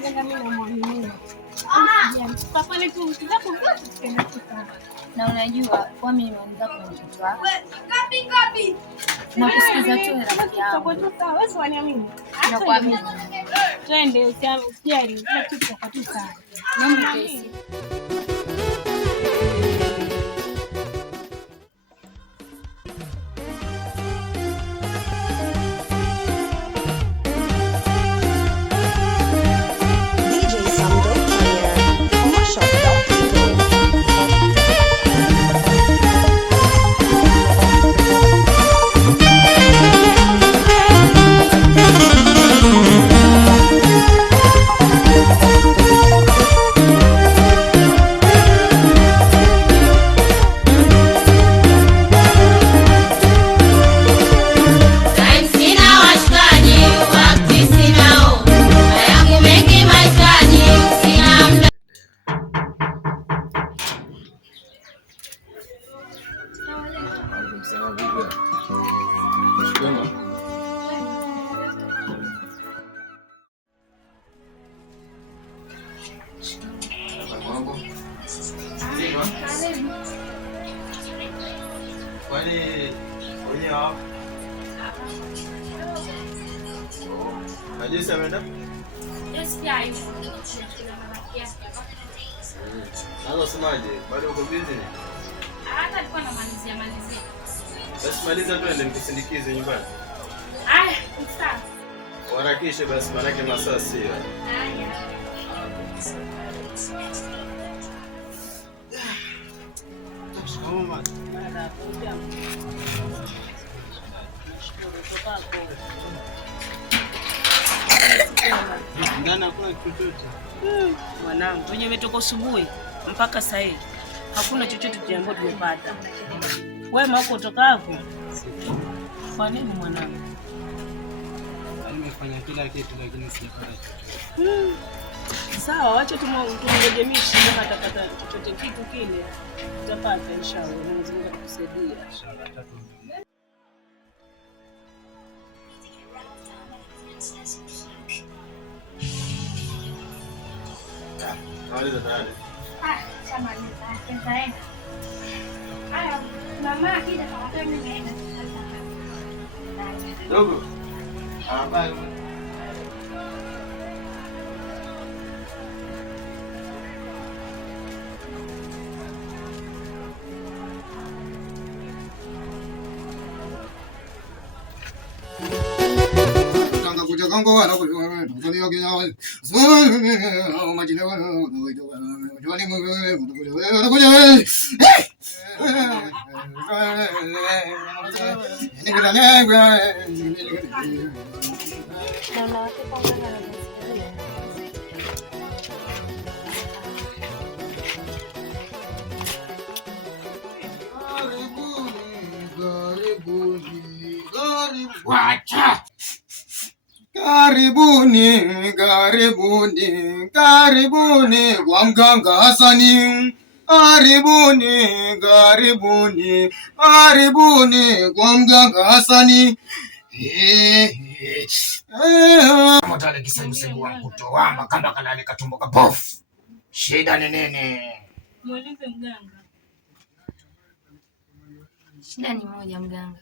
mganga mimi namwamini. Pale tu mtizamo vyote tukaenda kukaa. Na unajua kwa mimi nimeanza kwa mtoto wako. Kapi. Na kusikiza tu rafiki yangu. Wewe waniamini? Na kuamini. Twende usijali, kila kitu kwa tu sawa. Naomba pesa. Najisi ameenda? Yes, pia yuko. Naanza semaje? Bado uko busy? Hata alikuwa anamalizia. Basi maliza twende nikusindikize nyumbani. Haya, sawa. Harakisha basi maana masaa sio. Haya. Ndana hakuna chochote. Mwanangu, wenye umetoka asubuhi mpaka sasa hivi hakuna chochote tuliambiwa tumepata. Wewe mako kutoka hapo? Kwa nini mwanangu? Nimefanya kila kitu lakini sijapata chochote. Sawa, wacha tumongoje mishi kama atakata chochote kitu kile. Tutapata inshallah. Mwenyezi Mungu atakusaidia. Inshallah. Mama akija kwa mimi naenda. Dogo. Bye. Kango wana kuni yogi na majina wana jwali Karibuni kwa mganga Hasani. Karibuni kwa mganga Hasani. Motale kisemsemu wangu toama kama kalale katumbo kapofu. Shida ni nini? Mweleze mganga. Shida ni moja mganga.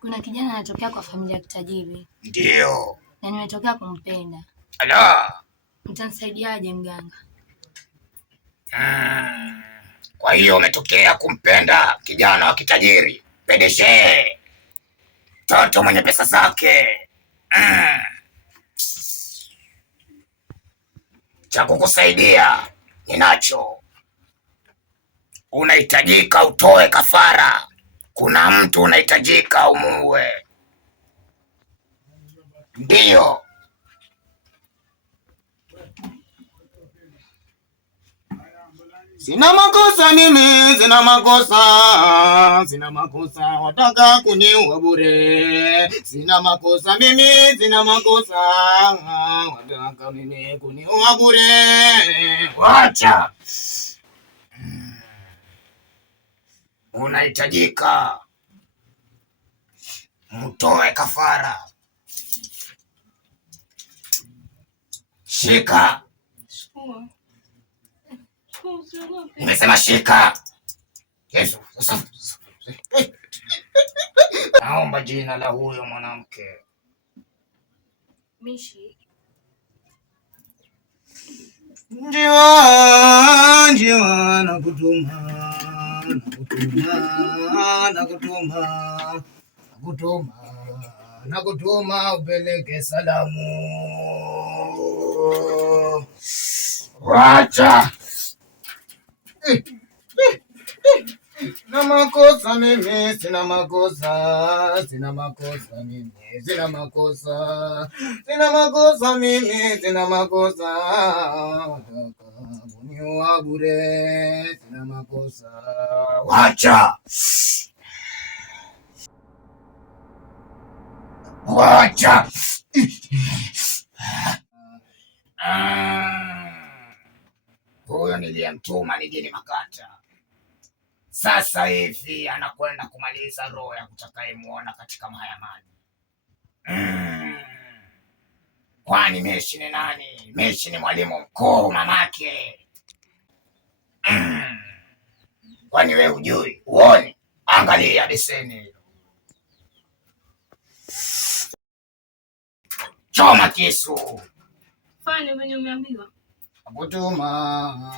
Kuna kijana anatokea kwa familia ya kitajiri. Ndio. Na nimetokea kumpenda. Ala. Mtanisaidiaje mganga? Kwa hiyo umetokea kumpenda kijana wa kitajiri. Pedeshe. Toto mwenye pesa zake. Cha kukusaidia ninacho. Unahitajika utoe kafara. Kuna mtu unahitajika umuue. Ndio. Sina makosa mimi, sina makosa, wataka kuniua bure. Sina makosa mimi, wataka mimi kuniua bure. Wacha. Unahitajika mtoe kafara. Shika. Nimesema shika. Yesu. Naomba jina la huyo mwanamke. Mishi. Njiwa nakutuma upeleke salamu. Wacha. Sina makosa mimi, sina makosa mimi, sina makosa. Uniua bure, sina makosa. Wacha. Huyo niliyemtuma nijini Makata sasa hivi anakwenda kumaliza roho ya kutakayemuona katika mahakamani. Kwani Meshi ni nani? Meshi ni mwalimu mkuu mamake. Kwani wewe hujui? Uone, angalia beseni. Choma kisu. Fanya venye umeambiwa. Nakutuma.